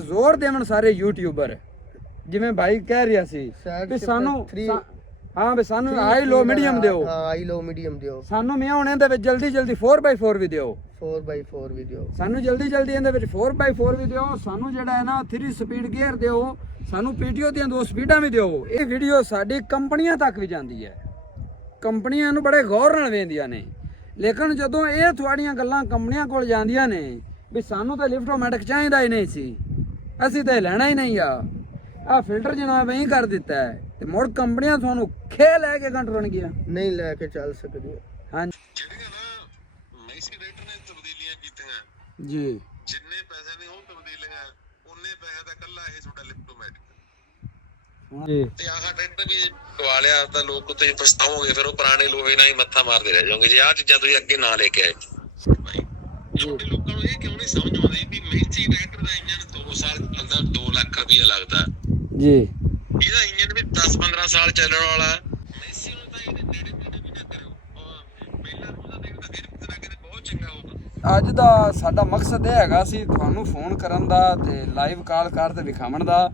ਜ਼ੋਰ ਦੇਵਣ ਸਾਰੇ ਯੂਟਿਊਬਰ, ਜਿਵੇਂ ਭਾਈ ਕਹਿ ਰਿਹਾ ਸੀ ਵੀ ਸਾਨੂੰ ਹਾਂ ਵੀ ਸਾਨੂੰ ਹਾਈ ਲੋ ਮੀਡੀਅਮ ਦਿਓ। ਹਾਂ ਹਾਈ ਲੋ ਮੀਡੀਅਮ ਦਿਓ ਸਾਨੂੰ ਮੈਂ ਹੁਣ ਇਹਦੇ ਵਿੱਚ ਜਲਦੀ 4x4 ਵੀ ਦਿਓ। 4x4 ਵੀ ਦਿਓ ਸਾਨੂੰ ਜਲਦੀ ਇਹਦੇ ਵਿੱਚ 4x4 ਵੀ ਦਿਓ। ਸਾਨੂੰ ਜਿਹੜਾ ਹੈ ਨਾ 3 ਸਪੀਡ ਗੇਅਰ ਦਿਓ। ਸਾਨੂੰ ਪੀਟੀਓ ਦੀਆਂ 2 ਸਪੀਡਾਂ ਵੀ ਦਿਓ। ਇਹ ਵੀਡੀਓ ਸਾਡੀ ਕੰਪਨੀਆਂ ਤੱਕ ਵੀ ਜਾਂਦੀ ਹੈ, ਕੰਪਨੀਆਂ ਨੂੰ ਬੜੇ ਗੌਰ ਨਾਲ ਵੇਂਦੀਆਂ ਨੇ। ਲੇਕਿਨ ਜਦੋਂ ਇਹ ਤੁਹਾਡੀਆਂ ਗੱਲਾਂ ਕੰਪਨੀਆਂ ਕੋਲ ਜਾਂਦੀਆਂ ਨੇ ਵੀ ਸਾਨੂੰ ਤਾਂ ਲਿਫਟੋਮੈਟਿਕ ਚਾਹੀਦਾ ਹੀ ਨਹੀਂ ਸੀ, ਅਸੀਂ ਤਾਂ ਲੈਣਾ ਹੀ ਨਹੀਂ ਆ ਫਿਲਟਰ ਜਨਾਬ ਐਂ ਕਰ ਦਿੱਤਾ ਹੈ, ਤੇ ਮੁੜ ਕੰਪਨੀਆਂ ਤੁਹਾਨੂੰ ਖੇ ਲੈ ਕੇ ਕੰਟਰੋਲ ਗਿਆ ਨਹੀਂ ਲੈ ਕੇ ਚੱਲ ਸਕਦੀਆਂ। ਹਾਂਜੀ ਜਿਹੜੀਆਂ ਨਾ ਮੈਸੀ ਰਾਈਟਰ ਨੇ ਤਬਦੀਲੀਆਂ ਕੀਤੀਆਂ ਜੀ, ਜਿੰਨੇ ਪੈਸੇ ਨੇ ਉਹ ਤਬਦੀਲੀਆਂ, ਉਹਨੇ ਪੈਸੇ ਦਾ ਕੱਲਾ ਇਹ ਤੁਹਾਡਾ ਲਿਫਟੋਮੈਟਿਕ ਜੀ। ਤੇ ਆਹ ਟਰੈਕਟਰ ਵੀ ਦਵਾ ਲਿਆ ਤਾਂ ਲੋਕ ਤੁਸੀਂ ਪਛਤਾਓਗੇ, ਫਿਰ ਉਹ ਪੁਰਾਣੇ ਲੋਹੇ ਨਾਲ ਹੀ ਮੱਥਾ ਮਾਰਦੇ ਰਹਿ ਜਾਓਗੇ ਜੇ ਆਹ ਚੀਜ਼ਾਂ ਤੁਸੀਂ ਅੱਗੇ ਨਾ ਲੈ ਕੇ ਆਏ। ਛੋਟੇ ਲੋਕਾਂ ਨੂੰ ਇਹ ਕਿਉਂ ਨਹੀਂ ਸਮਝ ਆਉਂਦੀ ਵੀ ਮੈਸੀ ਟਰੈਕਟਰ ਦਾ ਇੰਜਨ 2 ਸਾਲ ਚੱਲਦਾ, 2 ਲੱਖ ਰੁਪਇਆ ਲੱਗਦਾ ਜੀ। ਇਹਦਾ ਇੰਜਨ ਵੀ 10-15 ਸਾਲ ਚੱਲਣ ਵਾਲਾ। ਮੈਸੀ ਨੂੰ ਤਾਂ ਇਹਦੇ ਨੇੜੇ ਵੀ ਨਾ ਕਰਿਓ, ਪਹਿਲਾਂ ਨੂੰ ਤਾਂ ਦੇਖਦਾ ਫਿਰ ਕਿਤੇ ਨਾ ਕਿਤੇ ਬਹੁਤ ਚੰਗਾ ਹੋਊਗਾ। ਅੱਜ ਦਾ ਸਾਡਾ ਮਕਸਦ ਇਹ ਹੈਗਾ ਸੀ ਤੁਹਾਨੂੰ ਫੋਨ ਕਰਨ ਦਾ ਤੇ ਲਾਈਵ ਕਾਲ ਕਰ ਤੇ ਵਿਖਾਉਣ ਦਾ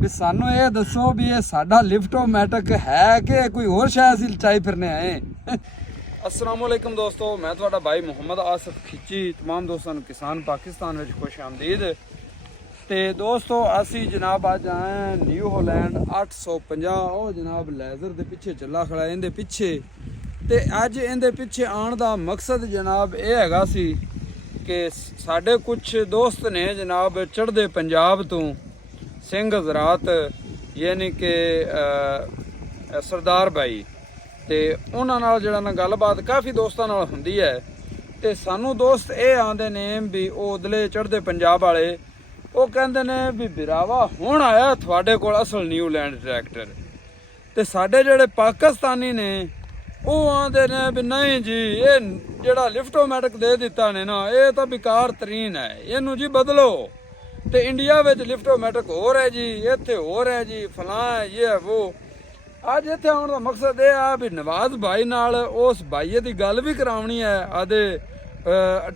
ਵੀ ਸਾਨੂੰ ਇਹ ਦੱਸੋ ਵੀ ਇਹ ਸਾਡਾ ਲਿਫਟੋਮੈਟਿਕ ਹੈ ਕਿ ਕੋਈ ਹੋਰ ਸ਼ਾਇਦ ਅਸੀਂ ਲਚਾਈ ਫਿਰਨੇ ਆਏ। अस्सलाम वालेकुम दोस्तों, मैं थोड़ा भाई मुहम्मद आसिफ खिची तमाम दोस्तों ਨੂੰ किसान पाकिस्तान ਵਿੱਚ खुश आमदीद। ਤੇ ਦੋਸਤੋ ਅਸੀਂ ਜਨਾਬ ਅੱਜ ਆਏ ਨਿਊ ਹਾਲੈਂਡ 850 ਉਹ ਜਨਾਬ ਲੈਜ਼ਰ ਦੇ ਪਿੱਛੇ ਚੱਲਾ ਖੜਾ ਇਹਦੇ ਪਿੱਛੇ। ਤੇ ਅੱਜ ਇਹਦੇ ਪਿੱਛੇ ਆਉਣ ਦਾ ਮਕਸਦ ਜਨਾਬ ਇਹ ਹੈਗਾ ਸੀ ਕਿ ਸਾਡੇ ਕੁਝ ਦੋਸਤ ਨੇ ਜਨਾਬ ਚੜ੍ਹਦੇ ਪੰਜਾਬ ਤੋਂ ਸਿੰਘ ਹਜ਼ਰਾਤ ਯਾਨੀ ਕਿ ਸਰਦਾਰ ਭਾਈ, ਤੇ ਉਹਨਾਂ ਨਾਲ ਜਿਹੜਾ ਨਾ ਗੱਲਬਾਤ ਕਾਫੀ ਦੋਸਤਾਂ ਨਾਲ ਹੁੰਦੀ ਹੈ। ਤੇ ਸਾਨੂੰ ਦੋਸਤ ਇਹ ਆਂਦੇ ਨੇ ਵੀ ਉਹ ਉਧਲੇ ਚੜ੍ਹਦੇ ਪੰਜਾਬ ਵਾਲੇ, ਉਹ ਕਹਿੰਦੇ ਨੇ ਵੀ ਬਿਰਾਵਾ ਹੁਣ ਆਇਆ ਤੁਹਾਡੇ ਕੋਲ ਅਸਲ ਨਿਊਲੈਂਡ ਟਰੈਕਟਰ। ਤੇ ਸਾਡੇ ਜਿਹੜੇ ਪਾਕਿਸਤਾਨੀ ਨੇ ਉਹ ਆਂਦੇ ਨੇ ਵੀ ਨਹੀਂ ਜੀ ਇਹ ਜਿਹੜਾ ਲਿਫਟੋਮੈਟਿਕ ਦੇ ਦਿੱਤਾ ਨੇ ਨਾ ਇਹ ਤਾਂ ਬੇਕਾਰ ਤਰੀਨ ਹੈ, ਇਹਨੂੰ ਜੀ ਬਦਲੋ। ਤੇ ਇੰਡੀਆ ਵਿੱਚ ਲਿਫਟੋਮੈਟਿਕ ਹੋਰ ਹੈ ਜੀ, ਇੱਥੇ ਹੋਰ ਹੈ ਜੀ, ਫਲਾਂ ਹੈ ਇਹ ਉਹ। ਅੱਜ ਇੱਥੇ ਆਉਣ ਦਾ ਮਕਸਦ ਇਹ ਆ ਵੀ ਨਵਾਜ਼ ਭਾਈ ਨਾਲ ਉਸ ਭਾਈਏ ਦੀ ਗੱਲ ਵੀ ਕਰਾਉਣੀ ਹੈ, ਆਦੇ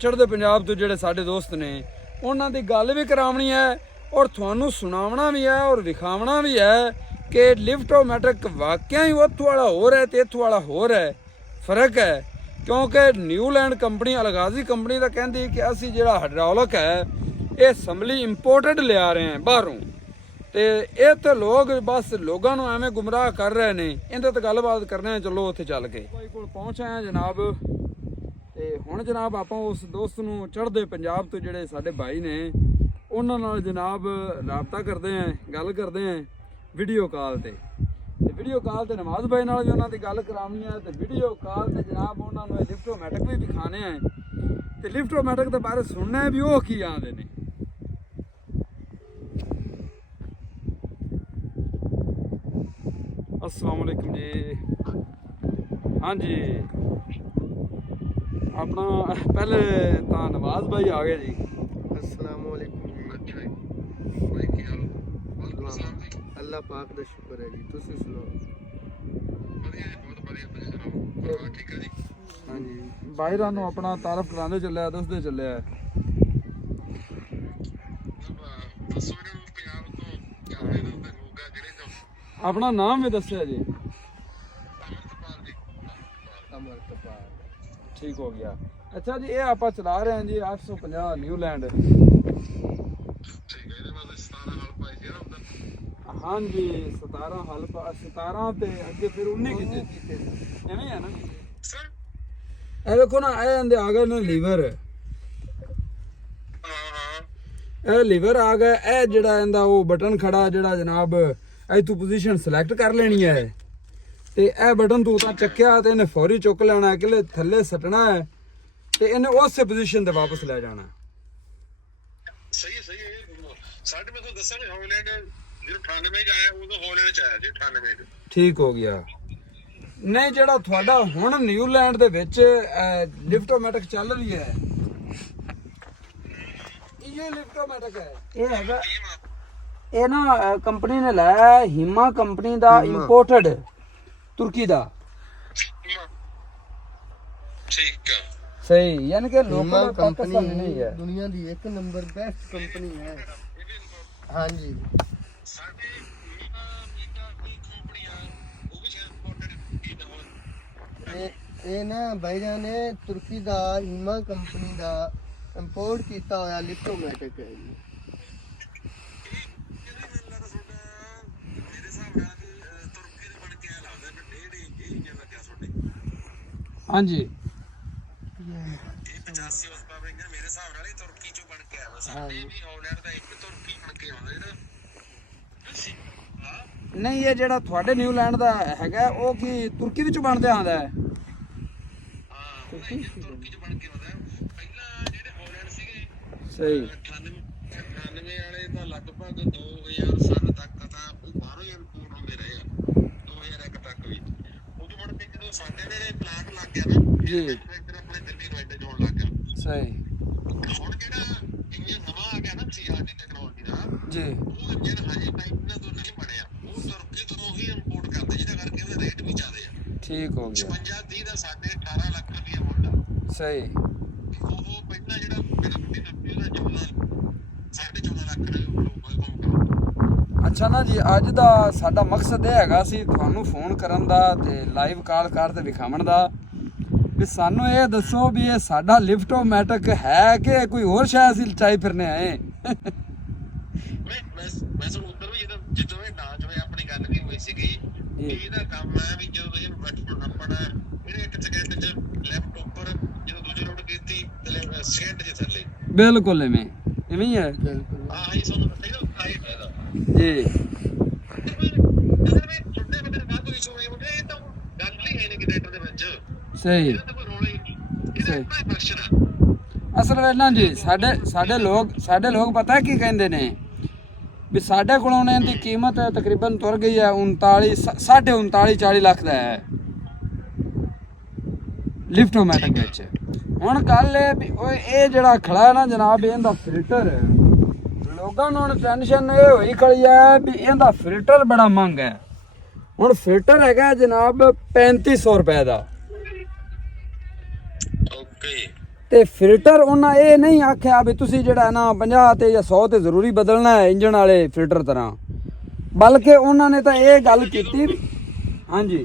ਚੜ੍ਹਦੇ ਪੰਜਾਬ ਤੋਂ ਜਿਹੜੇ ਸਾਡੇ ਦੋਸਤ ਨੇ ਉਹਨਾਂ ਦੀ ਗੱਲ ਵੀ ਕਰਾਉਣੀ ਹੈ, ਔਰ ਤੁਹਾਨੂੰ ਸੁਣਾਉਣਾ ਵੀ ਹੈ ਔਰ ਵਿਖਾਉਣਾ ਵੀ ਹੈ ਕਿ ਲਿਫਟੋਮੈਟਿਕ ਵਾਕਿਆ ਹੀ ਉੱਥੋਂ ਵਾਲਾ ਹੋਰ ਹੈ ਤੇ ਇੱਥੋਂ ਵਾਲਾ ਹੋਰ ਹੈ, ਫਰਕ ਹੈ। ਕਿਉਂਕਿ ਨਿਊਲੈਂਡ ਕੰਪਨੀ ਅਲਗਾਜ਼ੀ ਕੰਪਨੀ ਦਾ ਕਹਿੰਦੀ ਕਿ ਅਸੀਂ ਜਿਹੜਾ ਹਾਈਡ੍ਰੋਲਿਕ ਹੈ ਇਹ ਅਸੈਂਬਲੀ ਇੰਪੋਰਟਡ ਲਿਆ ਰਹੇ ਹਾਂ ਬਾਹਰੋਂ। ਤੇ ਇਹ ਤੇ ਲੋਕ ਬਸ ਲੋਕਾਂ ਨੂੰ ਐਵੇਂ ਗੁੰਮਰਾਹ ਕਰ ਰਹੇ ਨੇ। ਇਹਦੇ ਤੇ ਗੱਲਬਾਤ ਕਰਨੇ, ਚਲੋ ਉੱਥੇ ਚੱਲ ਕੇ ਭਾਈ ਕੋਲ ਪਹੁੰਚ ਆਏ ਜਨਾਬ। ਤੇ ਹੁਣ ਜਨਾਬ ਆਪਾਂ ਉਸ ਦੋਸਤ ਨੂੰ ਚੜ੍ਹਦੇ ਪੰਜਾਬ ਤੋਂ ਜਿਹੜੇ ਸਾਡੇ ਭਾਈ ਨੇ ਉਹਨਾਂ ਨਾਲ ਜਨਾਬ ਰਾਬਤਾ ਕਰਦੇ ਆਂ, ਗੱਲ ਕਰਦੇ ਆਂ ਵੀਡੀਓ ਕਾਲ ਤੇ। ਵੀਡੀਓ ਕਾਲ ਤੇ ਨਵਾਜ਼ ਭਾਈ ਨਾਲ ਵੀ ਉਹਨਾਂ ਦੀ ਗੱਲ ਕਰਾਉਣੀ ਹੈ, ਤੇ ਵੀਡੀਓ ਕਾਲ ਤੇ ਜਨਾਬ ਉਹਨਾਂ ਨੂੰ ਲਿਫਟੋਮੈਟਿਕ ਵੀ ਦਿਖਾਣੇ ਆ ਤੇ ਲਿਫਟੋਮੈਟਿਕ ਦੇ ਬਾਰੇ ਸੁਣਨਾ ਹੈ ਵੀ ਉਹ ਕੀ ਆਂਦੇ ਨੇ। अस्सलाम वालेकुम जी। हाँ जी, अपना पहले तो नवाज भाई आ गए जी। अस्सलाम वालेकुम जी। अल्लाह पाक दा शुक्र है जी, तुसी सुनाओ। हाँ जी, बाहर ਨੂੰ अपना तारफ कराने ਚੱਲਿਆ, ਦੱਸਦੇ ਚੱਲਿਆ। अपना नाम भी दसिया जी। ठीक हो गया। अच्छा जी, ये आप चला रहे हैं जी 850 न्यूलैंड। हाँ जी, 17 हल 17 ते अगे फिर 19 कीते एवें है ना। ए देखो ना, ए अंदे आ गए ना लीवर, ए लीवर आ गया। ए जेड़ा इंदा वो बटन खड़ा जेड़ा जनाब तू पोजीशन सिलेक्ट कर लेनी है, ते ए बटन तू चक्या ते इन्हें फौरी चुक लेना है, कि थले सटना है ते इन्हें उस पोजीशन ते वापस ले जाना। सही है। साढ़े में तो दसा ने हॉलैंड जो 98 आया उदो हॉलैंड च आया जी 98। ठीक हो गया। नहीं जेड़ा थोड़ा हुण न्यूलैंड दे विच लिफ्टोमैटिक चल रही है, ये लिफ्टोमैटिक है, ये हैगा ਇਹ ਨਾ ਕੰਪਨੀ ਨੇ ਲਾਇਆ ਹਿਮਾ ਕੰਪਨੀ ਦਾ ਇੰਪੋਰਟਡ ਤੁਰਕੀ ਦਾ। ਠੀਕ ਹੈ, ਸਹੀ, ਯਾਨੀ ਕਿ ਲੋਕਲ ਪਾਕਿਸਤਾਨੀ ਨਹੀਂ ਹੈ, ਦੁਨੀਆ ਦੀ ਇੱਕ ਨੰਬਰ ਬੈਸਟ ਕੰਪਨੀ ਹੈ। ਹਾਂਜੀ ਸਾਡੇ ਮੀਟਾ ਕੀ ਕੰਪਨੀ ਆ ਉਹ ਵੀ ਸ਼ਾਇਦ ਇੰਪੋਰਟਡ ਦਾ ਹੋਵੇ। ਇਹ ਨਾ ਭਾਈਜਾਨ ਨੇ ਤੁਰਕੀ ਦਾ ਈਮਾ ਕੰਪਨੀ ਦਾ ਇੰਪੋਰਟ ਕੀਤਾ ਹੋਇਆ ਲਿਫਟੋਮੈਟਿਕ ਹੈ ਜੀ। ਹਾਂਜੀ ਇਹ 85 ਉਸ ਪਾਵਰ ਇੰਜਨ ਮੇਰੇ ਹਿਸਾਬ ਨਾਲ ਹੀ ਤੁਰਕੀ ਚੋਂ ਬਣ ਕੇ ਆਇਆ ਵਾ। ਸਾਡੇ ਵੀ ਹਾਲੈਂਡ ਦਾ ਇੱਕ ਤੁਰਕੀ ਬਣ ਕੇ ਆਉਂਦਾ ਜਿਹੜਾ ਨਹੀਂ ਇਹ ਜਿਹੜਾ ਤੁਹਾਡੇ ਨਿਊਜ਼ੀਲੈਂਡ ਦਾ ਹੈਗਾ ਉਹ ਕੀ ਤੁਰਕੀ ਵਿੱਚੋਂ ਬਣਦੇ ਆਂਦਾ ਹੈ? ਹਾਂ ਤੁਰਕੀ ਚੋਂ ਬਣ ਕੇ ਆਉਂਦਾ। ਪਹਿਲਾਂ ਜਿਹੜੇ ਹਾਲੈਂਡ ਸੀਗੇ ਸਹੀ 98 ਵਾਲੇ ਤਾਂ ਲਗਭਗ 2000 ਸਾਲ ਤੱਕ ਤਾਂ ਉਹ ਬਾਹਰੋਂ ਹੀ ਇੰਪੋਰਟ ਹੁੰਦੇ ਰਹੇ ਆ 2001 ਤੱਕ ਵੀ। ਉਦੋਂ ਮੁੜ ਕੇ ਜਦੋਂ ਸਾਡੇ ਜਿਹੜੇ ਪਲਾਂਟ ਲੱਗ ਗਿਆ ਨਾ ਜੀ ਆਪਣੇ ਦਿੱਲੀ ਨੂੰ ਐਡੇ ਜਾਣ ਲੱਗ ਗਿਆ। ਸਹੀ ਹੁਣ ਜਿਹੜਾ ਇੰਜਨ ਨਵਾਂ ਆ ਗਿਆ ਨਾ ਸੀਆਰਡੀ ਟੈਕਨੋਲੋਜੀ ਦਾ ਜੀ ਉਹ ਇੰਜਨ ਹਜੇ ਟਾਈਪ ਇਹਨਾਂ ਤੋਂ ਨਹੀਂ ਬਣਿਆ। ਉਹ ਤੁਰਕੀ ਤੋਂ ਹੀ ਇੰਪੋਰਟ ਕਰਦੇ ਜਿਹਦੇ ਕਰਕੇ ਉਹਦੇ ਰੇਟ ਵੀ ਜ਼ਿਆਦੇ ਆ। ਠੀਕ ਹੋ ਗਿਆ 55 ਦਾ ਸਾਡੇ 18 ਲੱਖ ਰੁਪਇਆ ਮੁੱਲ। ਸਹੀ ਉਹ ਪਹਿਲਾਂ ਜਿਹੜਾ ਮੇਰਾ ਗੱਡੀ ਦਾ ਉਹਦਾ 14.5 ਲੱਖ ਰੁਪਏ ਗਲੋਬਲ। ਅੱਛਾ ਨਾ ਜੀ ਅੱਜ ਦਾ ਸਾਡਾ ਮਕਸਦ ਇਹ ਹੈਗਾ ਸੀ ਤੁਹਾਨੂੰ ਫੋਨ ਕਰਨ ਦਾ ਤੇ ਲਾਈਵ ਕਾਲ ਕਰ ਤੇ ਵਿਖਾਉਣ ਦਾ ਵੀ ਸਾਨੂੰ ਇਹ ਦੱਸੋ ਵੀ ਇਹ ਸਾਡਾ ਲਿਫਟੋਮੈਟਿਕ ਹੈ ਕਿ ਕੋਈ ਹੋਰ ਸ਼ਾਇਦ ਅਸੀਂ ਚਾਈ ਫਿਰਨੇ ਆਏ। ਮੈਂ ਸਾਨੂੰ ਉੱਧਰ ਵੀ ਜਦੋਂ ਇਹ ਲਾਂਚ ਹੋਇਆ ਆਪਣੀ ਗੱਲ ਵੀ ਹੋਈ ਸੀਗੀ ਵੀ ਇਹਦਾ ਕੰਮ ਹੈ ਵੀ ਜਦੋਂ ਤੁਸੀਂ ਬੈਟਰ ਨੰਬਰ ਇਹਨੇ 1 ਸਕਿੰਟ ਚ ਲੈਫਟ ਉੱਪਰ ਜਦੋਂ ਦੂਜੀ ਲੋਡ ਕੀਤੀ ਤੇ ਸਕਿੰਟ ਚ ਥੱਲੇ ਬਿਲਕੁਲ ਇਵੇਂ ਹੀ ਹੈ ਬਿਲਕੁਲ ਆਹ ਹੀ ਸਾਨੂੰ ਦੱਸਿਆ ਨਾ ਆਹੀ ਫਾਇਦਾ ਜੀ। ਅਗਰ ਮੈਂ ਛੋਟੇ ਬੰਦੇ ਨੂੰ ਕੋਈ ਇਸ਼ੂ ਨਹੀਂ ਹੁੰਦਾ ਇਹ ਤਾਂ ਗੱਲ ਹੀ ਹੈ ਨਹੀਂ ਕਿ ਡਾਟਾ ਦੇ ਵਿੱਚ ਸਹੀ ਇਹਦਾ ਤਾਂ ਕੋਈ ਰੋਲ ਹੀ ਨਹੀਂ। ਇਹਦਾ ਆਪਣਾ ਫੰਕਸ਼ਨ ਆ। ਅਸਲ ਵਿੱਚ ਨਾ ਜੀ ਸਾਡੇ ਲੋਕ ਪਤਾ ਕੀ ਕਹਿੰਦੇ ਨੇ ਵੀ ਸਾਡੇ ਕੋਲੋਂ ਇਹਦੀ ਕੀਮਤ ਤਕਰੀਬਨ ਤੁਰ ਗਈ ਹੈ 39 40 ਲੱਖ ਦਾ ਹੈ ਲਿਫਟੋਮੈਟਿਕ ਵਿੱਚ। ਹੁਣ ਗੱਲ ਇਹ ਵੀ ਇਹ ਜਿਹੜਾ ਖੜਾ ਨਾ ਜਨਾਬ ਇਹਦਾ ਫਿਲਟਰ ਲੋਕਾਂ ਨੂੰ ਹੁਣ ਟੈਨਸ਼ਨ ਇਹ ਹੋਈ ਖੜੀ ਹੈ ਵੀ ਇਹਦਾ ਫਿਲਟਰ ਬੜਾ ਮਹਿੰਗਾ ਹੈ। ਹੁਣ ਫਿਲਟਰ ਹੈਗਾ ਜਨਾਬ 3500 ਰੁਪਏ ਦਾ ਓਕੇ ਤੇ ਫਿਲਟਰ ਉਹਨਾਂ ਇਹ ਨਹੀਂ ਆਖਿਆ ਵੀ ਤੁਸੀਂ ਜਿਹੜਾ ਨਾ 50 ਤੇ ਜਾਂ 100 ਤੇ ਜ਼ਰੂਰੀ ਬਦਲਣਾ ਹੈ ਇੰਜਣ ਵਾਲੇ ਫਿਲਟਰ ਤਰ੍ਹਾਂ, ਬਲਕਿ ਉਹਨਾਂ ਨੇ ਤਾਂ ਇਹ ਗੱਲ ਕੀਤੀ ਵੀ ਹਾਂਜੀ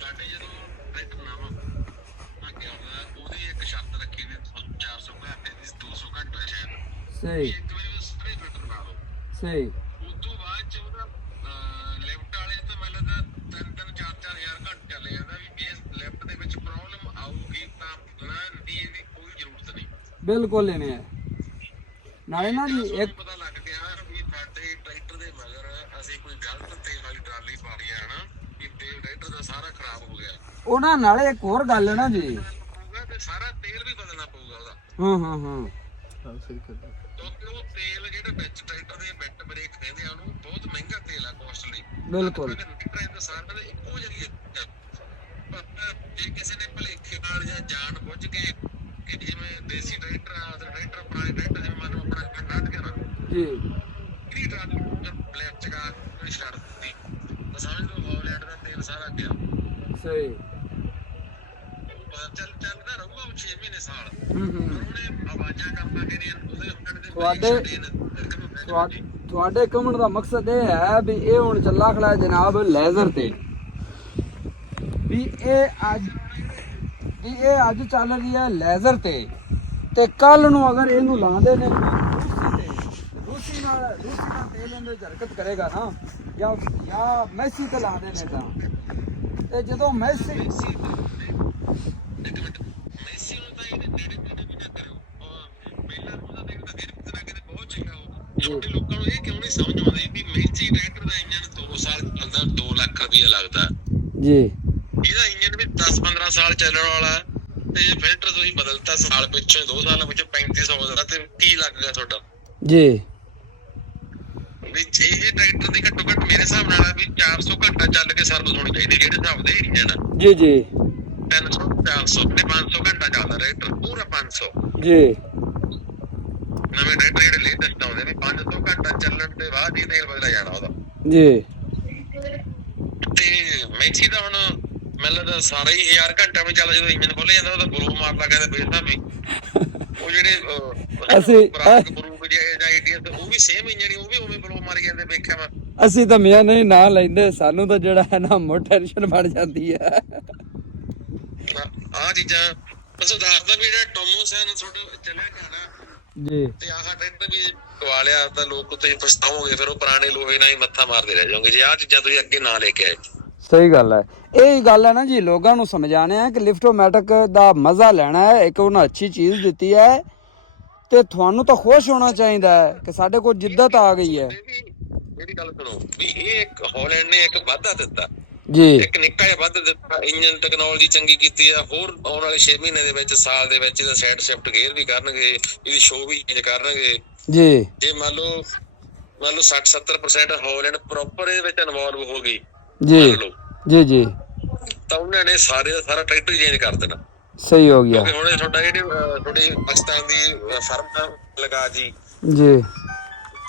ਸਾਡੇ ਜਦੋਂ ਟਰੈਕਟਰ ਨਵਾਂ ਲੱਗਿਆ ਹੋਇਆ ਉਹਦੀ ਇੱਕ ਸ਼ਰਤ ਰੱਖੀ ਵੀ 400 ਘੰਟੇ ਦੀ 200 ਘੰਟੇ ਸ਼ਾਇਦ ਸਹੀ ਇੱਕ ਵਾਰੀ ਉਹ ਸਪਰੇ ਫਿਲਟਰ ਲਾ ਲਓ। ਸਹੀ ਉਸ ਤੋਂ ਬਾਅਦ ਚ ਉਹਦਾ ਲੈਫਟ ਵਾਲੇ ਤਾਂ ਮੈਨੂੰ ਲੱਗਦਾ 3-4 ਹਜ਼ਾਰ ਘੰਟੇ ਚੱਲੇ ਜਾਂਦਾ ਵੀ ਬੇਸ ਲੈਫਟ ਦੇ ਵਿੱਚ ਪ੍ਰੋਬਲਮ ਆਊਗੀ ਤਾਂ ਨਾ ਦੀ ਇਹਦੀ ਕੋਈ ਜ਼ਰੂਰਤ ਨਹੀਂ। ਬਿਲਕੁਲ ਇਹਨੇ ਹੈ ਨਾਲੇ ਨਾ ਜੀ ਇੱਕ ਪਤਾ ਲੱਗ ਗਿਆ ਵੀ ਸਾਡੇ ਟਰੈਕਟਰ ਦੇ ਮਗਰ ਅਸੀਂ ਕੋਈ ਗਲਤ ਤੇਲ ਵਾਲੀ ਟਰਾਲੀ ਪਾ ਲਈ ਹੈ ਨਾ ਕਿ ਤੇਲ ਟਰੈਕਟਰ ਦਾ ਸਾਰਾ ਖਰਾਬ ਹੋ ਗਿਆ। ਉਹਨਾਂ ਨਾਲੇ ਇੱਕ ਹੋਰ ਗੱਲ ਹੈ ਨਾ ਜੀ ਪਊਗਾ ਤੇ ਸਾਰਾ ਤੇਲ ਵੀ ਬਦਲਣਾ ਪਊਗਾ ਉਹਦਾ। ਹਾਂ ਸਹੀ ਕਰ ਕਿਉਂਕਿ ਉਹ ਤੇਲ ਜਿਹੜਾ ਵਿੱਚ ਟਰੈਕਟਰ ਦੇ ਬਿੱਟ ਬ੍ਰੇਕ ਕਹਿੰਦੇ ਆ ਉਹਨੂੰ ਬਹੁਤ ਮਹਿੰਗਾ ਤੇਲ ਆ ਕੋਸਟਲੀ। ਬਿਲਕੁਲ ਟਰੈਕਟਰ ਇਹਦਾ ਸਾਰਾ ਦੇ ਇੱਕੋ ਜਿਹੀ ਹੈ। ਪਰ ਜੇ ਕਿਸੇ ਨੇ ਭਲੇਖੇ ਨਾਲ ਜਾਂ ਜਾਣ ਬੁੱਝ ਕੇ ਕਿ ਜਿਵੇਂ ਦੇਸੀ ਟਰੈਕਟਰ ਆ ਤੇ ਟਰੈਕਟਰ ਪੁਰਾਣੇ ਟਰੈਕਟਰ ਜਿਵੇਂ ਮੰਨ ਲਓ ਆਪਣਾ ਕੱਢ ਕੇ ਨਾ ਜੀ ਕਿਹੜੀ ਟਰਾਲੀ ਬਲੈਕ ਚਕਾ ਕੋਈ ਛੱਡ ਦਿੱਤੀ ਤਾਂ ਸਮਝ ਲਓ ਹਾਲੈਂਡ ਦਾ ਤੇਲ ਸਾਰਾ ਗਿਆ। ਸਹੀ ਚੱਲਦਾ ਰਹੂਗਾ 6 ਮਹੀਨੇ ਸਾਲ। ਉਹਨੇ ਆਵਾਜ਼ਾਂ ਕਰਦਾ ਕਿ ਤੁਹਾਡੇ ਕਮਣ ਦਾ ਮਕਸਦ ਇਹ ਹੈ ਵੀ ਇਹ ਹੁਣ ਚੱਲਾ ਖੜਾ ਜਨਾਬ ਲੈਜ਼ਰ ਤੇ ਵੀ ਇਹ ਅੱਜ ਚੱਲ ਰਹੀ ਹੈ ਲੈਜ਼ਰ ਤੇ ਕੱਲ ਨੂੰ ਅਗਰ ਇਹਨੂੰ ਲਾਉਂਦੇ ਨੇ ਰੂਸੀ ਦਾ ਤੇਲ ਇਹਦੇ ਹਰਕਤ ਕਰੇਗਾ ਨਾ ਜਾਂ ਮੈਸੀ ਤੇ ਲਾਉਂਦੇ ਨੇ ਤਾਂ ਤੇ ਜਦੋਂ ਮੈਸੀ ਮੈਸੀ ਨੂੰ ਤਾਂ ਇਹਦੇ ਨੇੜੇ ਵੀ ਨਾ ਕਰਿਓ। ਪਹਿਲਾਂ ਉਹਦਾ ਦੇਖਦਾ ਫਿਰ ਕਿਤੇ ਨਾ ਕਿਤੇ ਬਹੁਤ ਚੰਗਾ ਹੋਊ। ਛੋਟੇ ਲੋਕਾਂ ਨੂੰ ਇਹ ਕਿਉਂ ਨਹੀਂ ਸਮਝ ਆਉਂਦੀ ਵੀ ਮੈਸੀ ਟਰੈਕਟਰ ਦਾ ਇੰਜਨ 2 ਸਾਲ ਚੱਲਦਾ 2 ਲੱਖ ਰੁਪਇਆ ਲੱਗਦਾ ਜੀ। ਇਹਦਾ ਇੰਜਨ ਵੀ 10-15 ਸਾਲ ਚੱਲਣ ਵਾਲਾ ਤੇ ਜੇ ਫਿਲਟਰ ਤੁਸੀਂ ਬਦਲਤਾ ਸਾਲ ਪਿੱਛੋਂ 2 ਸਾਲਾਂ ਵਿੱਚ 3500 ਦਾ ਤੇ ਕੀ ਲੱਗ ਗਿਆ ਤੁਹਾਡਾ ਜੀ। ਵੀ ਇਹ ਟਰੈਕਟਰ ਦੀ ਘੱਟੋ ਘੱਟ ਮੇਰੇ ਹਿਸਾਬ ਨਾਲ ਵੀ 400 ਘੰਟਾ ਚੱਲ ਕੇ ਸਰਵਿਸ ਹੋਣੀ ਚਾਹੀਦੀ ਜਿਹੜੇ ਹਿਸਾਬ ਦੇ ਇੰਜਨ ਜੀ ਜੀ 300 400 ਤੇ 500 ਘੰਟਾ ਚੱਲਦਾ ਟਰੈਕਟਰ ਪੂਰਾ 500 ਜੀ। ਨਵੇਂ ਟਰੈਕਟਰ ਜਿਹੜੇ ਲੇਟੈਸਟ ਆਉਂਦੇ ਨੇ 500 ਘੰਟਾ ਚੱਲਣ ਦੇ ਬਾਅਦ ਹੀ ਤੇਲ ਬਦਲਿਆ ਜਾਣਾ ਉਹਦਾ ਜੀ। ਤੇ ਮੈਸੀ ਦਾ ਹੁਣ ਮੈਨੂੰ ਲੱਗਦਾ ਸਾਰਾ ਹੀ 1000 ਘੰਟਾ ਵੀ ਚੱਲਦਾ ਜਦੋਂ ਇੰਜਨ ਖੋਲੇ ਜਾਂਦਾ ਉਹਦਾ ਬਰੂ ਮਾਰਦਾ ਕਹਿੰਦੇ ਬੇਸਾਂ ਵੀ ਉਹ ਜਿਹੜੇ ਅਸੀਂ ਬਰੂ ਆ ਤੇ ਉਹ ਵੀ ਸੇਮ ਇੰਜਣ ਹੀ ਉਹ ਵੀ ਉਵੇਂ ਬਲੋ ਮਾਰੀ ਜਾਂਦੇ ਵੇਖਿਆ ਵਾ। ਅਸੀਂ ਤਾਂ ਮੀਆਂ ਨਹੀਂ ਨਾ ਲੈਂਦੇ, ਸਾਨੂੰ ਤਾਂ ਜਿਹੜਾ ਹੈ ਨਾ ਮੋ ਟੈਨਸ਼ਨ ਬਣ ਜਾਂਦੀ ਹੈ। ਆਹ ਚੀਜ਼ਾਂ ਬਸ ਦੱਸਦਾ ਵੀ ਜਿਹੜਾ ਟੋਮੋਸ ਹੈ ਨਾ ਤੁਹਾਡੇ ਚੱਲਿਆ ਜਾਣਾ ਜੀ, ਤੇ ਆਹ ਟਰੈਕਟਰ ਵੀ ਦਵਾ ਲਿਆ ਤਾਂ ਲੋਕ ਤੁਸੀਂ ਪਛਤਾਓਗੇ, ਫਿਰ ਉਹ ਪੁਰਾਣੇ ਲੋਹੇ ਨਾਲ ਹੀ ਮੱਥਾ ਮਾਰਦੇ ਰਹਿ ਜਾਓਗੇ ਜੇ ਆਹ ਚੀਜ਼ਾਂ ਤੁਸੀਂ ਅੱਗੇ ਨਾ ਲੈ ਕੇ ਆਏ। ਸਹੀ ਗੱਲ ਹੈ। ਇਹ ਗੱਲ ਹੈ ਨਾ ਜੀ, ਲੋਕਾਂ ਨੂੰ ਸਮਝਾਣਾ ਹੈ ਕਿ ਲਿਫਟੋਮੈਟਿਕ ਦਾ ਮਜ਼ਾ ਲੈਣਾ ਹੈ। ਇੱਕ ਉਹਨਾਂ ਅੱਛੀ ਚੀਜ਼ ਦਿੱਤੀ ਹੈ ਤੇ ਤੁਹਾਨੂੰ ਤਾਂ ਖੁਸ਼ ਹੋਣਾ ਚਾਹੀਦਾ ਹੈ ਕਿ ਸਾਡੇ ਕੋਲ ਜਿੱਦਤ ਆ ਗਈ ਹੈ। ਮੇਰੀ ਗੱਲ ਸੁਣੋ ਵੀ ਇਹ ਇੱਕ ਹਾਲੈਂਡ ਨੇ ਇੱਕ ਵਾਧਾ ਦਿੱਤਾ ਜੀ, ਇੱਕ ਨਿੱਕਾ ਜਿਹਾ ਵਾਧਾ ਦਿੱਤਾ, ਇੰਜਨ ਟੈਕਨੋਲੋਜੀ ਚੰਗੀ ਕੀਤੀ ਆ। ਹੋਰ ਆਉਣ ਵਾਲੇ 6 ਮਹੀਨੇ ਦੇ ਵਿੱਚ ਸਾਲ ਦੇ ਵਿੱਚ ਇਹਦਾ ਸਾਈਡ ਸ਼ਿਫਟ ਗੇਅਰ ਵੀ ਕਰਨਗੇ, ਇਹਦੀ ਸ਼ੋ ਵੀ ਚੇਂਜ ਕਰਨਗੇ। ਜੀ, ਜੇ ਮੰਨ ਲਓ 60-70% ਹਾਲੈਂਡ ਪ੍ਰੋਪਰ ਇਹਦੇ ਵਿੱਚ ਇਨਵੋਲਵ ਹੋ ਗਈ ਜੀ, ਮੰਨ ਲਓ, ਜੀ, ਜੀ, ਤਾਂ ਉਹਨਾਂ ਨੇ ਸਾਰੇ ਦਾ ਸਾਰਾ ਟਰੈਕਟਰ ਹੀ ਚੇਂਜ ਕਰ ਦੇਣਾ। ਸਹੀ ਹੋ ਗਿਆ। ਕਿਉਂਕਿ ਹੁਣ ਤੁਹਾਡਾ ਜਿਹੜੀ ਤੁਹਾਡੀ ਪਾਕਿਸਤਾਨ ਦੀ ਫਰਮ ਲਗਾ ਜੀ ਜੀ,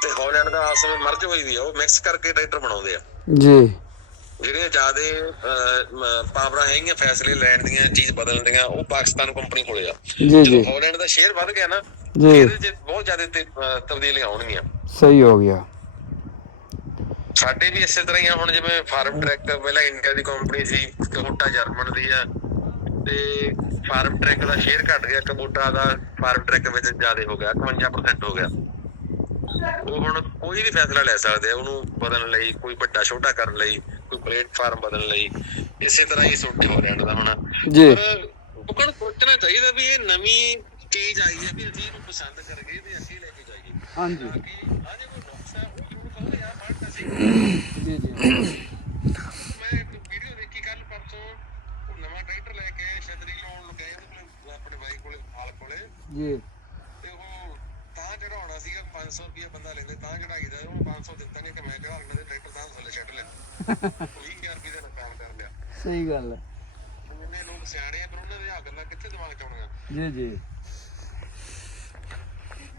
ਤੇ ਹਾਲੈਂਡ ਦਾ ਆਪਸ ਵਿੱਚ ਮਰਜ ਹੋਈ ਵੀ ਆ, ਉਹ ਮਿਕਸ ਕਰਕੇ ਟਰੈਕਟਰ ਬਣਾਉਂਦੇ ਆ। ਜੀ, ਜਿਹੜੀਆਂ ਜ਼ਿਆਦਾ ਪਾਵਰਾਂ ਹੈਗੀਆਂ ਫੈਸਲੇ ਲੈਣ ਦੀਆਂ, ਚੀਜ਼ ਬਦਲਣ ਦੀਆਂ, ਉਹ ਪਾਕਿਸਤਾਨ ਕੰਪਨੀ ਕੋਲੇ ਆ। ਜੀ, ਜਦੋਂ ਜੀ, ਹਾਲੈਂਡ ਦਾ ਸ਼ੇਅਰ ਵੱਧ ਗਿਆ ਨਾ, ਜੀ, ਇਹਦੇ 'ਚ ਬਹੁਤ ਜ਼ਿਆਦਾ ਤਬਦੀਲੀਆਂ ਆਉਣਗੀਆਂ। ਸਹੀ ਹੋ ਗਿਆ। ਸਾਡੇ ਵੀ ਇਸੇ ਤਰ੍ਹਾਂ ਹੀ ਆ। ਹੁਣ ਜਿਵੇਂ ਫਾਰਮ ਟਰੈਕ ਪਹਿਲਾਂ ਇੰਡੀਆ ਦੀ ਕੰਪਨੀ ਸੀ, ਕਬੋਟਾ ਜਰਮਨ ਦੀ ਆ, ਤੇ ਫਾਰਮ ਟਰੈਕ ਦਾ ਸ਼ੇਅਰ ਘਟ ਗਿਆ, ਕਬੋਟਾ ਦਾ ਫਾਰਮ ਟਰੈਕ ਵਿੱਚ ਜ਼ਿਆਦਾ ਹੋ ਗਿਆ, 51% ਹੋ ਗਿਆ। ਉਹ ਹੁਣ ਕੋਈ ਵੀ ਫੈਸਲਾ ਲੈ ਸਕਦੇ ਆ ਉਹਨੂੰ ਬਦਲਣ ਲਈ, ਕੋਈ ਵੱਡਾ ਛੋਟਾ ਕਰਨ ਲਈ, ਕੋਈ ਪਲੇਟਫਾਰਮ ਬਦਲਣ ਲਈ। ਇਸੇ ਤਰ੍ਹਾਂ ਹੀ ਸੋਚੇ ਹੋ ਰਹਿਣ ਦਾ ਹੁਣ। ਜੀ, ਪਰ ਲੋਕਾਂ ਨੂੰ ਸੋਚਣਾ ਚਾਹੀਦਾ ਵੀ ਇਹ ਨਵੀਂ ਚੀਜ਼ ਆਈ ਹੈ, ਵੀ ਅਸੀਂ ਇਹਨੂੰ ਪਸੰਦ ਕਰੀਏ ਤੇ ਅਸੀਂ ਲੈ ਕੇ ਜਾਈਏ। ਹਾਂਜੀ, ਤਾਂ ਕਿ ਆਹ ਜੇ ਕੋਈ ਨੁਕਸ ਹੈ ਉਹ ਜ਼ਰੂਰ ਕਹੋ ਯਾਰ ਫੜ ਅਸੀਂ। ਜੀ, ਜੀ, ਮੈਂ ਇੱਕ ਵੀਡੀਓ ਦੇਖੀ ਕੱਲ ਪਰਸੋਂ, ਉਹ ਨਵਾਂ ਟਰੈਕਟਰ ਲੈ ਕੇ ਛਤਰੀ ਲਾਉਣ ਗਏ ਉਹਦੇ ਕੋਲ, ਆਪਣੇ ਬਾਈ ਕੋਲੇ, ਹਾਲ ਕੋਲੇ, ਜੀ, ਤੇ ਉਹ ਤਾਂ ਚੜਾਉਣਾ ਸੀਗਾ 500 ਰੁਪਇਆ ਬੰਦਾ ਲੈਂਦੇ ਤਾਂ ਚੜਾਈ ਦਾ, ਉਹ 500 ਦਿੱਤਾ ਨਹੀਂ ਕਿ ਮੈਂ ਚੜਾ ਲੈਣਾ ਤੇ ਟਰੈਕਟਰ ਤਾਂ ਥੱਲੇ ਛੱਡ ਲਿਆ। 20,000 ਰੁਪਏ ਦਾ ਨੁਕਸਾਨ ਕਰ ਲਿਆ। ਸਹੀ ਗੱਲ ਹੈ। ਇੰਨੇ ਲੋਕ ਸਿਆਣੇ ਆ ਪਰ ਉਹਨਾਂ ਦੇ ਆਹ ਗੱਲਾਂ ਕਿੱਥੇ ਦਿਮਾਗ ਚ ਆਉਣੀਆਂ। ਜੀ, ਜੀ,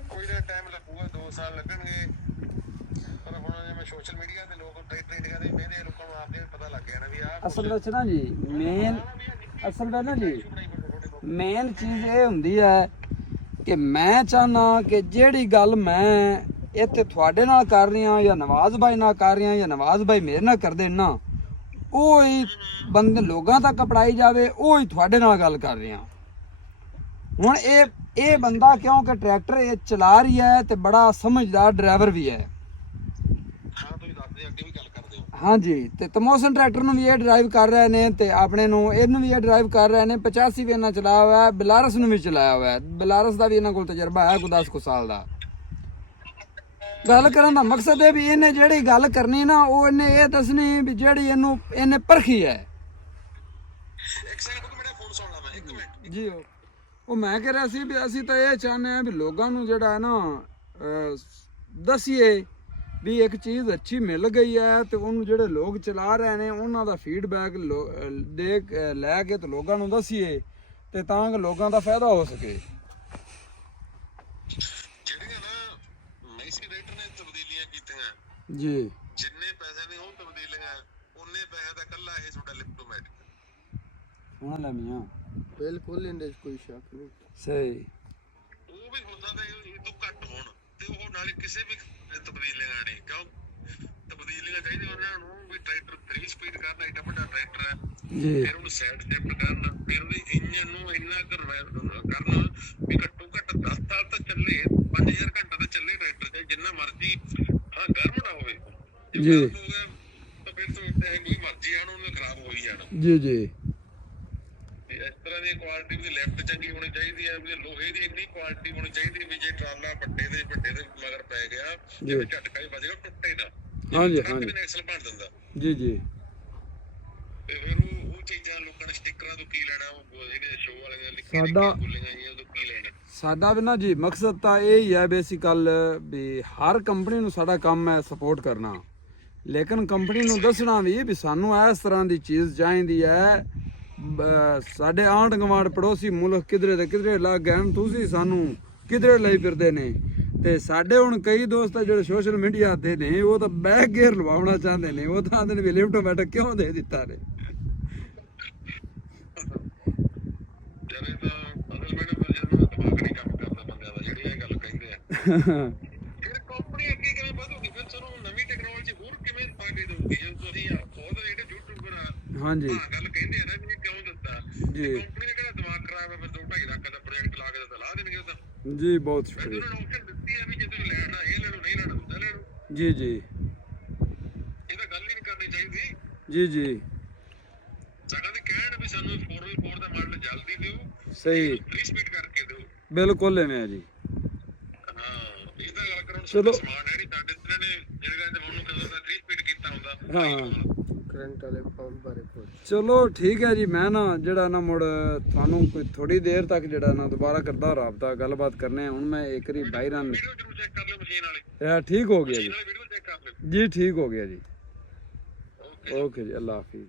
ਕੋਈ ਨਾ ਟਾਈਮ ਲੱਗੂਗਾ, 2 ਸਾਲ ਲੱਗਣਗੇ। ਪਰ ਹੁਣ ਜਿਵੇਂ ਸੋਸ਼ਲ ਮੀਡੀਆ ਤੇ ਲੋਕ ਟਰੈਕਟਰ ਇੰਡੀਆ ਦੇ ਮੇਰੇ ਲੋਕਾਂ ਨੂੰ ਆਪਦੇ ਪਤਾ ਲੱਗ ਗਿਆ ਨਾ ਵੀ ਆਹ ਅਸਲ ਵਿੱਚ ਨਾ ਜੀ ਮੇਨ ਚੀਜ਼ ਇਹ ਹੁੰਦੀ ਹੈ ਕਿ ਮੈਂ ਚਾਹੁੰਦਾ ਕਿ ਜਿਹੜੀ ਗੱਲ ਮੈਂ ਇੱਥੇ ਤੁਹਾਡੇ ਨਾਲ ਕਰ ਰਿਹਾ ਜਾਂ ਨਵਾਜ਼ ਭਾਈ ਨਾਲ ਕਰ ਰਿਹਾ ਜਾਂ ਨਵਾਜ਼ ਭਾਈ ਮੇਰੇ ਨਾਲ ਕਰਦੇ ਨਾ, ਉਹ ਹੀ ਬੰਦੇ ਲੋਕਾਂ ਤੱਕ ਅਪਣਾਈ ਜਾਵੇ, ਉਹ ਹੀ ਤੁਹਾਡੇ ਨਾਲ ਗੱਲ ਕਰ ਰਿਹਾ। ਹੁਣ ਇਹ ਬੰਦਾ ਕਿਉਂਕਿ ਟਰੈਕਟਰ ਇਹ ਚਲਾ ਰਹੀ ਹੈ ਤੇ ਬੜਾ ਸਮਝਦਾਰ ਡਰਾਈਵਰ ਵੀ ਹੈ। ਹਾਂ ਤੁਸੀਂ ਦੱਸਦੇ ਅੱਗੇ ਵੀ ਗੱਲ ਕਰਦੇ ਹੋ। ਹਾਂਜੀ, ਤੇ ਤਮੋਸਨ ਟਰੈਕਟਰ ਨੂੰ ਵੀ ਇਹ ਡਰਾਈਵ ਕਰ ਰਹੇ ਨੇ ਤੇ ਆਪਣੇ ਨੂੰ ਇਹਨੂੰ ਵੀ ਇਹ ਡਰਾਈਵ ਕਰ ਰਹੇ ਨੇ। 85 ਵੀ ਇਹਨਾਂ ਚਲਾਇਆ ਹੋਇਆ ਹੈ, ਬਿਲਾਰਸ ਨੂੰ ਵੀ ਚਲਾਇਆ ਹੋਇਆ ਹੈ। ਬਿਲਾਰਸ ਦਾ ਵੀ ਇਹਨਾਂ ਕੋਲ ਤਜਰਬਾ ਹੈ ਕੋਈ 10 ਕੁ ਸਾਲ ਦਾ। ਗੱਲ ਕਰਨ ਦਾ ਮਕਸਦ ਹੈ ਵੀ ਇਹਨੇ ਜਿਹੜੀ ਗੱਲ ਕਰਨੀ ਨਾ, ਉਹ ਇਹਨੇ ਇਹ ਦੱਸਣੀ ਵੀ ਜਿਹੜੀ ਇਹਨੇ ਪਰਖੀ ਹੈ। ਇੱਕ ਸੈਕਿੰਡ ਮੇਰਾ ਫੋਨ ਸੁਣ ਲਾ, ਮੈਂ 1 ਮਿੰਟ ਜੀ, ਉਹ ਮੈਂ ਕਹਿ ਰਿਹਾ ਸੀ ਵੀ ਅਸੀਂ ਤਾਂ ਇਹ ਚਾਹੁੰਦੇ ਹਾਂ ਵੀ ਲੋਕਾਂ ਨੂੰ ਜਿਹੜਾ ਹੈ ਨਾ ਦੱਸੀਏ ਵੀ ਇੱਕ ਚੀਜ਼ ਅੱਛੀ ਮਿਲ ਗਈ ਹੈ ਤੇ ਉਹਨੂੰ ਜਿਹੜੇ ਲੋਕ ਚਲਾ ਰਹੇ ਨੇ ਉਹਨਾਂ ਦਾ ਫੀਡਬੈਕ ਲੈ ਕੇ ਤੇ ਲੋਕਾਂ ਨੂੰ ਦੱਸੀਏ ਤੇ ਤਾਂ ਕਿ ਲੋਕਾਂ ਦਾ ਫਾਇਦਾ ਹੋ ਸਕੇ। ਜਿਹੜੀਆਂ ਨਾ ਮੈਸੀ ਰਾਈਡਰ ਨੇ ਤਬਦੀਲੀਆਂ ਕੀਤੀਆਂ, ਜੀ, ਜਿੰਨੇ ਪੈਸੇ ਨੇ ਉਹ ਤਬਦੀਲੀਆਂ, ਉਹਨੇ ਪੈਸੇ ਦਾ ਕੱਲਾ ਇਹ ਤੁਹਾਡਾ ਲਿਫਟੋਮੈਟਿਕ। ਹਾਂ ਲੈ ਮੀਆਂ, ਬਿਲਕੁਲ ਇਹਦੇ 'ਚ ਕੋਈ ਸ਼ੱਕ ਨਹੀਂ। ਸਹੀ। ਉਹ ਵੀ ਹੁੰਦਾ ਤਾਂ ਇਹ ਤੋਂ ਘੱਟ ਹੋਣ ਤੇ ਉਹ ਨਾਲੇ ਕਿਸੇ ਵੀ ਤਬਦੀਲੀਆਂ ਨਹੀਂ, ਕਿਉਂ ਤਬਦੀਲੀਆਂ ਚਾਹੀਦੀਆਂ ਉਹਨਾਂ ਨੂੰ ਵੀ ਟਰੈਕਟਰ 3 ਸਪੀਡ ਕਰਨਾ, ਏਡਾ ਵੱਡਾ ਟਰੈਕਟਰ ਹੈ, ਜੀ, ਫਿਰ ਉਹਨੂੰ ਸਾਈਡ ਸ਼ਿਫਟ ਕਰਨਾ, ਫਿਰ ਉਹਦੇ ਇੰਜਨ ਨੂੰ ਇੰਨਾ ਕਰਨਾ ਵੀ ਘੱਟੋ ਘੱਟ 10 ਸਾਲ ਤਾਂ ਚੱਲੇ, 5000 ਘੰਟਾ ਤਾਂ ਚੱਲੇ ਟਰੈਕਟਰ ਚ, ਜਿੰਨਾ ਮਰਜ਼ੀ। ਹਾਂ ਗਰਮ ਨਾ ਹੋਵੇ, ਜੇ ਜੀ, ਗਰਮ ਹੋ ਗਿਆ ਤਾਂ ਫਿਰ ਤੋਂ ਇਹ ਨਹੀਂ ਮਰਜ਼ੀ ਆਣ ਉਹਨੂੰ ਖਰਾਬ ਹੋ ਹੀ ਜਾਣਾ। ਜੀ, ਜੀ, ਇਸ ਤਰ੍ਹਾਂ ਦੀ ਕੁਆਲਿਟੀ ਦੀ ਲੈਫਟ ਚੰਗੀ ਹੋਣੀ ਚਾਹੀਦੀ ਹੈ, ਵੀ ਲੋਹੇ ਦੀ ਇੰਨੀ ਕੁਆਲਿਟੀ ਹੋਣੀ ਚਾਹੀਦੀ ਵੀ ਜੇ ਟਰਾਲਾ ਵੱਡੇ ਦੇ ਮਗਰ ਪੈ ਗਿਆ, ਜੇ ਝਟਕਾ ਹੀ ਵੱਜੇਗਾ ਟੁੱਟੇ ਨਾ। ਹਾਂਜੀ, ਹਾਂਜੀ ਐਕਸਲ ਬਣ ਦਿੰਦਾ। ਜੀ, ਜੀ, ਤੇ ਫਿਰ ਉਹ ਚੀਜ਼ਾਂ ਲੋਕਾਂ ਨੇ ਸਟickਰਾਂ ਤੋਂ ਕੀ ਲੈਣਾ, ਉਹ ਜਿਹੜੇ ਸ਼ੋਅ ਵਾਲੇ ਲਿਖੇ ਬੋਲੀਆਂ ਆਈਆਂ ਉਹ ਕੀ ਲੈਣਾ। ਸਾਡਾ ਵੀ ਨਾ ਜੀ ਮਕਸਦ ਤਾਂ ਇਹ ਹੀ ਹੈ ਬੇਸਿਕਲ ਵੀ ਹਰ ਕੰਪਨੀ ਨੂੰ ਸਾਡਾ ਕੰਮ ਹੈ ਸਪੋਰਟ ਕਰਨਾ, ਲੇਕਿਨ ਕੰਪਨੀ ਨੂੰ ਦੱਸਣਾ ਵੀ ਵੀ ਸਾਨੂੰ ਇਸ ਤਰ੍ਹਾਂ ਦੀ ਚੀਜ਼ ਚਾਹੀਦੀ ਹੈ। ਸਾਡੇ ਆਂਢ ਗੁਆਂਢ ਪੜੋਸੀ ਮੁਲਕ ਕਿਧਰੇ ਤੇ ਕਿਧਰੇ ਲੱਗ ਗਏ, ਤੁਸੀਂ ਸਾਨੂੰ ਕਿਧਰੇ ਲਈ ਫਿਰਦੇ ਨੇ। ਤੇ ਸਾਡੇ ਹੁਣ ਕਈ ਦੋਸਤ ਜਿਹੜੇ ਸੋਸ਼ਲ ਮੀਡੀਆ ਤੇ ਨੇ ਉਹ ਤਾਂ ਬੈਕ ਗੇਅਰ ਲਵਾਉਣਾ ਚਾਹੁੰਦੇ ਨੇ, ਉਹ ਤਾਂ ਆਂਦੇ ਨੇ ਵੀ ਲਿਫਟੋਮੈਟਿਕ ਕਿਉਂ ਦੇ ਦਿੱਤਾ ਨੇ। ਦਿਮਾਗ ਨਹੀਂ ਕੰਮ ਕਰਦਾ ਬੰਦਿਆਂ ਦਾ, ਜਿਹੜੀ ਇਹ ਗੱਲ ਕਹਿੰਦੇ ਆ। ਫਿਰ ਹਾਂਜੀ ਗੱਲ ਕਹਿੰਦੇ ਆ ਨਾ ਵੀ ਇਹ ਕਿਉਂ ਦਿੱਤਾ ਜੀ ਕੰਪਨੀ ਨੇ ਕਿਹੜਾ ਦਿਮਾਗ ਖਰਾਬ ਹੈ ਫਿਰ 2.5 ਲੱਖ ਦਾ ਪ੍ਰੋਜੈਕਟ ਲਾ ਕੇ ਤਾਂ ਲਾ ਦੇਣਗੇ ਉਹ ਤਾਂ ਜੀ ਬਹੁਤ ਮੈਂ ਸ਼ੁਕਰੀਆ ਉਹਨਾਂ ਨੂੰ ਆਪਸ਼ਨ ਦਿੱਤੀ ਆ ਵੀ ਜੇ ਤੁਸੀਂ ਲੈਣਾ ਇਹ ਲੈ ਲਓ ਨਹੀਂ ਲੈਣਾ ਦੂਜਾ ਲੈ ਲਓ ਜੀ ਜੀ ਇਹ ਤਾਂ ਗੱਲ ਹੀ ਨਹੀਂ ਕਰਨੀ ਚਾਹੀਦੀ ਜੀ ਜੀ ਤਾਂ ਕਹਿੰਦੇ ਕਹਿਣ ਵੀ ਸਾਨੂੰ 4x4 ਦਾ ਮਾਡਲ ਜਲਦੀ ਦਿਓ ਸਹੀ 3 ਸਪੀਡ ਕਰਕੇ ਦਿਓ ਬਿਲਕੁਲ ਐਵੇਂ ਆ ਜੀ ਹਾਂ ਇਸ ਦਾ ਗੱਲ ਕਰੋ ਚਲੋ। ਸਮਾਨ ਹੈ ਨਹੀਂ ਸਾਡੇ ਤੇ ਨੇ ਜਿਹੜੇ ਕਹਿੰਦੇ ਉਹਨੂੰ ਕਦੋਂ ਦਾ 3 ਸਪੀਡ ਕੀਤਾ ਹੁੰਦਾ ਹਾਂ ਕਰੰਟ ਵਾਲੇ ਪੰਪ ਬਾਰੇ ਪੁੱਛ। ਚਲੋ ਠੀਕ ਹੈ ਜੀ ਮੈਂ ਨਾ ਜਿਹੜਾ ਨਾ ਮੁੜ ਤੁਹਾਨੂੰ ਕੋਈ ਥੋੜੀ ਦੇਰ ਤੱਕ ਜਿਹੜਾ ਨਾ ਦੁਬਾਰਾ ਕਰਦਾ ਰਾਬਤਾ ਗੱਲਬਾਤ ਕਰਨੇ ਆ। ਹੁਣ ਮੈਂ ਇੱਕ ਵਾਰੀ ਬਾਹਰਾਂ ਵੀਡੀਓ ਜ਼ਰੂਰ ਚੈੱਕ ਕਰ ਲਿਓ ਮਸ਼ੀਨ ਵਾਲੇ ਠੀਕ ਹੋ ਗਿਆ ਜੀ ਮਸ਼ੀਨ ਵਾਲੀ ਵੀਡੀਓ ਚੈੱਕ ਕਰ ਲਿਓ ਜੀ ਠੀਕ ਹੋ ਗਿਆ ਜੀ ਓਕੇ ਓਕੇ ਜੀ ਅੱਲਾ ਹਾਫਿਜ਼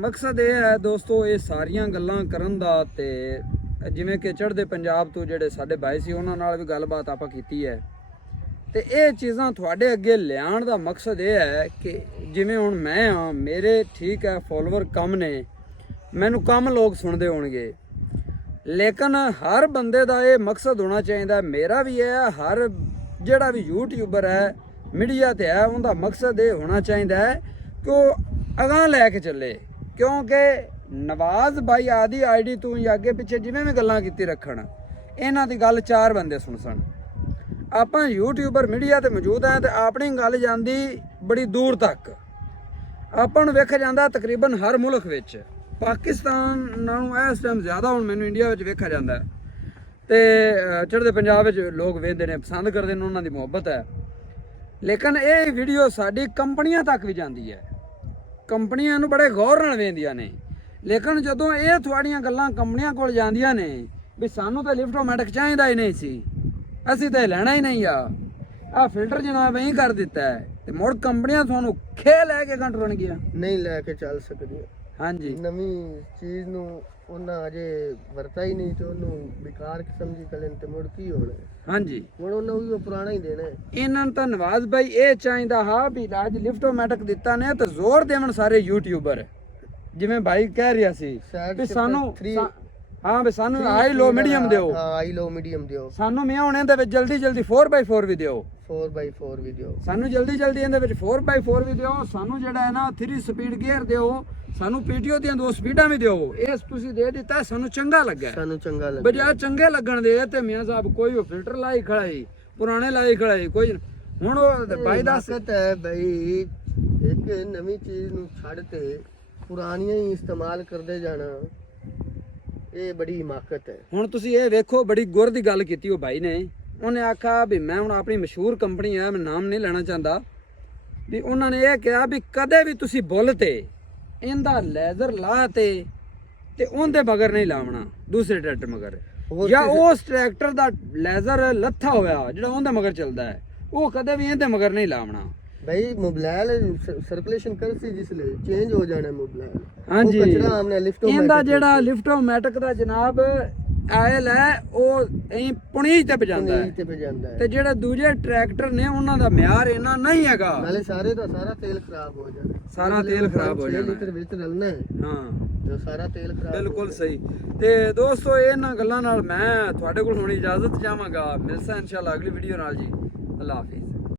ਮਕਸਦ ਇਹ ਹੈ ਦੋਸਤੋ ਇਹ ਸਾਰੀਆਂ ਗੱਲਾਂ ਕਰਨ ਦਾ ਤੇ ਜਿਵੇਂ ਕਿ ਚੜ੍ਹਦੇ ਪੰਜਾਬ ਤੋਂ ਜਿਹੜੇ ਸਾਡੇ ਭਾਈ ਸੀ ਉਹਨਾਂ ਨਾਲ ਵੀ ਗੱਲਬਾਤ ਆਪਾਂ ਕੀਤੀ ਹੈ ਤੇ ਇਹ ਚੀਜ਼ਾਂ ਤੁਹਾਡੇ ਅੱਗੇ ਲਿਆਉਣ ਦਾ ਮਕਸਦ ਇਹ ਹੈ ਕਿ ਜਿਵੇਂ ਹੁਣ ਮੈਂ ਹਾਂ ਮੇਰੇ ਠੀਕ ਹੈ ਫੋਲੋਵਰ ਕਮ ਨੇ ਮੈਨੂੰ ਕਮ ਲੋਕ ਸੁਣਦੇ ਹੋਣਗੇ ਲੇਕਿਨ ਹਰ ਬੰਦੇ ਦਾ ਇਹ ਮਕਸਦ ਹੋਣਾ ਚਾਹੀਦਾ ਮੇਰਾ ਵੀ ਇਹ ਹੈ ਹਰ ਜਿਹੜਾ ਵੀ ਯੂਟਿਊਬਰ ਹੈ ਮੀਡੀਆ ਤੇ ਹੈ ਉਹਦਾ ਮਕਸਦ ਇਹ ਹੋਣਾ ਚਾਹੀਦਾ ਹੈ ਕਿ ਉਹ ਅਗਾਂਹ ਲੈ ਕੇ ਚੱਲੇ ਕਿਉਂਕਿ ਨਵਾਜ਼ ਭਾਈ ਆਦੀ ਆਈਡੀ ਤੋਂ ਜਾਂ ਅੱਗੇ ਪਿੱਛੇ ਜਿਵੇਂ ਵੀ ਗੱਲਾਂ ਕੀਤੀ ਰੱਖਣ ਇਹਨਾਂ ਦੀ ਗੱਲ 4 ਬੰਦੇ ਸੁਣ ਆਪਾਂ ਯੂਟਿਊਬਰ ਮੀਡੀਆ ਤੇ ਮੌਜੂਦ ਆ ਤੇ ਆਪਣੀ ਗੱਲ ਜਾਂਦੀ ਬੜੀ ਦੂਰ ਤੱਕ ਆਪਾਂ ਨੂੰ ਵੇਖਿਆ ਜਾਂਦਾ ਤਕਰੀਬਨ ਹਰ ਮੁਲਕ ਵਿੱਚ ਪਾਕਿਸਤਾਨ ਨਾਲੋਂ ਇਸ ਟਾਈਮ ਜ਼ਿਆਦਾ ਹੁਣ ਮੈਨੂੰ ਇੰਡੀਆ ਵਿੱਚ ਵੇਖਿਆ ਜਾਂਦਾ ਤੇ ਚੜ੍ਹਦੇ ਪੰਜਾਬ ਵਿੱਚ ਲੋਕ ਵੇਖਦੇ ਨੇ ਪਸੰਦ ਕਰਦੇ ਨੇ ਉਹਨਾਂ ਦੀ ਮੁਹੱਬਤ ਹੈ ਲੇਕਿਨ ਇਹ ਵੀਡੀਓ ਸਾਡੀ ਕੰਪਨੀਆਂ ਤੱਕ ਵੀ ਜਾਂਦੀ ਹੈ ਕੰਪਨੀਆਂ ਨੂੰ ਬੜੇ ਗੌਰ ਨਾਲ ਵੇਖਦੀਆਂ ਨੇ ਲੇਕਿਨ ਜਦੋਂ ਇਹ ਤੁਹਾਡੀਆਂ ਗੱਲਾਂ ਕੰਪਨੀਆਂ ਕੋਲ ਜਾਂਦੀਆਂ ਨੇ ਵੀ ਸਾਨੂੰ ਤਾਂ ਲਿਫਟੋਮੈਟਿਕ ਚਾਹੀਦਾ ਹੀ ਨਹੀਂ ਸੀ ਅਸੀਂ ਤਾਂ ਲੈਣਾ ਹੀ ਨਹੀਂ ਆ ਫਿਲਟਰ ਜਨਾਬ ਐਂ ਕਰ ਦਿੱਤਾ ਹੈ ਤੇ ਮੁੜ ਕੰਪਨੀਆਂ ਤੁਹਾਨੂੰ ਖੇ ਲੈ ਕੇ ਕੰਟਰੋਲ ਗਿਆ ਨਹੀਂ ਲੈ ਕੇ ਚੱਲ ਸਕਦੀਆਂ ਹਾਂਜੀ ਨਵੀਂ ਚੀਜ਼ ਨੂੰ ਉਹਨਾਂ ਅਜੇ ਵਰਤਾ ਹੀ ਨਹੀਂ ਤੇ ਉਹਨੂੰ ਬੇਕਾਰ ਸਮਝੀ ਕਲਨ ਤੇ ਮੁੜ ਕੀ ਹੋਣਾ ਹਾਂਜੀ ਹੁਣ ਉਹਨਾਂ ਵੀ ਉਹ ਪੁਰਾਣਾ ਹੀ ਦੇਣਾ ਇਹਨਾਂ ਨੂੰ ਤਾਂ ਨਵਾਜ਼ ਭਾਈ ਇਹ ਚਾਹੀਦਾ ਹਾਂ ਵੀ ਅੱਜ ਲਿਫਟੋਮੈਟਿਕ ਦਿੱਤਾ ਨੇ ਤਾਂ ਜ਼ੋਰ ਦੇਵਣ ਸਾਰੇ ਯੂਟਿਊਬਰ ਜਿਵੇਂ ਭਾਈ ਕਹਿ ਰਿਹਾ ਸੀ ਵੀ ਸਾਨੂੰ ਹਾਂ ਵੀ ਸਾਨੂੰ ਹਾਈ ਲੋ ਮੀਡੀਅਮ ਦਿਓ ਹਾਂ ਹਾਈ ਲੋ ਮੀਡੀਅਮ ਦਿਓ ਸਾਨੂੰ ਮੈਂ ਹੁਣ ਇਹਦੇ ਵਿੱਚ ਜਲਦੀ 4x4 ਵੀ ਦਿਓ 4x4 ਵੀ ਦਿਓ ਸਾਨੂੰ ਜਲਦੀ ਇਹਦੇ ਵਿੱਚ 4x4 ਵੀ ਦਿਓ ਸਾਨੂੰ ਜਿਹੜਾ ਹੈ ਨਾ 3 ਸਪੀਡ ਗੇਅਰ ਦਿਓ ਸਾਨੂੰ ਪੀਟੀਓ ਦੀਆਂ 2 ਸਪੀਡਾਂ ਵੀ ਦਿਓ ਇਸ ਤੁਸੀਂ ਦੇ ਦਿੱਤਾ ਸਾਨੂੰ ਚੰਗਾ ਲੱਗਾ ਸਾਨੂੰ ਚੰਗਾ ਲੱਗਾ ਬਜਾ ਚੰਗੇ ਲੱਗਣ ਦੇ ਤੇ ਮੀਆਂ ਸਾਹਿਬ ਕੋਈ ਉਹ ਫਿਲਟਰ ਲਾਈ ਖੜਾਈ ਪੁਰਾਣੇ ਲਾਈ ਖੜਾਈ ਕੋਈ ਹੁਣ ਉਹ ਭਾਈ ਦੱਸ ਹੈ ਬਈ ਇੱਕ ਨਵੀਂ ਚੀਜ਼ ਨੂੰ ਛੱਡ ਤੇ ਪੁਰਾਣੀਆਂ ਹੀ ਇਸਤੇਮਾਲ ਕਰਦੇ ਜਾਣਾ ਇਹ ਬੜੀ ਹਿਮਾਕਤ ਹੈ ਹੁਣ ਤੁਸੀਂ ਇਹ ਵੇਖੋ ਬੜੀ ਗੁਰ ਦੀ ਗੱਲ ਕੀਤੀ ਉਹ ਭਾਈ ਨੇ ਉਹਨੇ ਆਖਿਆ ਵੀ ਮੈਂ ਹੁਣ ਆਪਣੀ ਮਸ਼ਹੂਰ ਕੰਪਨੀ ਹੈ ਮੈਂ ਨਾਮ ਨਹੀਂ ਲੈਣਾ ਚਾਹੁੰਦਾ ਵੀ ਉਹਨਾਂ ਨੇ ਇਹ ਕਿਹਾ ਵੀ ਕਦੇ ਵੀ ਤੁਸੀਂ ਬੁੱਲ ਤੇ ਇਹਦਾ ਲੈਜ਼ਰ ਲਾ ਤੇ ਉਹਦੇ ਮਗਰ ਨਹੀਂ ਲਾਉਣਾ ਦੂਸਰੇ ਟਰੈਕਟਰ ਮਗਰ ਜਾਂ ਉਸ ਟਰੈਕਟਰ ਦਾ ਲੈਜ਼ਰ ਲੱਥਾ ਹੋਇਆ ਜਿਹੜਾ ਉਹਦੇ ਮਗਰ ਚੱਲਦਾ ਹੈ ਉਹ ਕਦੇ ਵੀ ਇਹਦੇ ਮਗਰ ਨਹੀਂ ਲਾਉਣਾ ਭਾਈ ਮੋਬਾਈਲ ਸਰਕੂਲੇਸ਼ਨ ਕਰ ਸੀ ਜਿਸ ਲਈ ਚੇਂਜ ਹੋ ਜਾਣਾ ਮੋਬਾਈਲ ਹਾਂਜੀ ਕਚਰਾ ਆਮਨੇ ਲਿਫਟੋਮੈਟਿਕ ਇਹਦਾ ਜਿਹੜਾ ਲਿਫਟੋਮੈਟਿਕ ਦਾ ਜਨਾਬ ਆਇਲ ਹੈ ਉਹ ਐਂ ਪੁਣੀਜ ਤੇ ਪਜਾਂਦਾ ਹੈ ਤੇ ਜਿਹੜੇ ਦੂਜੇ ਟਰੈਕਟਰ ਨੇ ਉਹਨਾਂ ਦਾ ਮਿਆਰ ਇਹਨਾਂ ਨਹੀਂ ਹੈਗਾ ਨਾਲੇ ਸਾਰੇ ਦਾ ਸਾਰਾ ਤੇਲ ਖਰਾਬ ਹੋ ਜਾਣਾ ਸਾਰਾ ਤੇਲ ਖਰਾਬ ਹੋ ਜਾਣਾ ਲੀਟਰ ਵਿੱਚ ਰਲਣਾ ਹੈ ਹਾਂ ਜੋ ਸਾਰਾ ਤੇਲ ਖਰਾਬ ਬਿਲਕੁਲ ਸਹੀ ਤੇ ਦੋਸਤੋ ਇਹਨਾਂ ਗੱਲਾਂ ਨਾਲ ਮੈਂ ਤੁਹਾਡੇ ਕੋਲ ਹੁਣ ਇਜਾਜ਼ਤ ਚਾਹਾਂਗਾ ਮਿਲਸਾਂ ਇਨਸ਼ਾਅੱਲਾ ਅਗਲੀ ਵੀਡੀਓ ਨਾਲ ਜੀ ਅੱਲਾ ਹਾਫਿਜ਼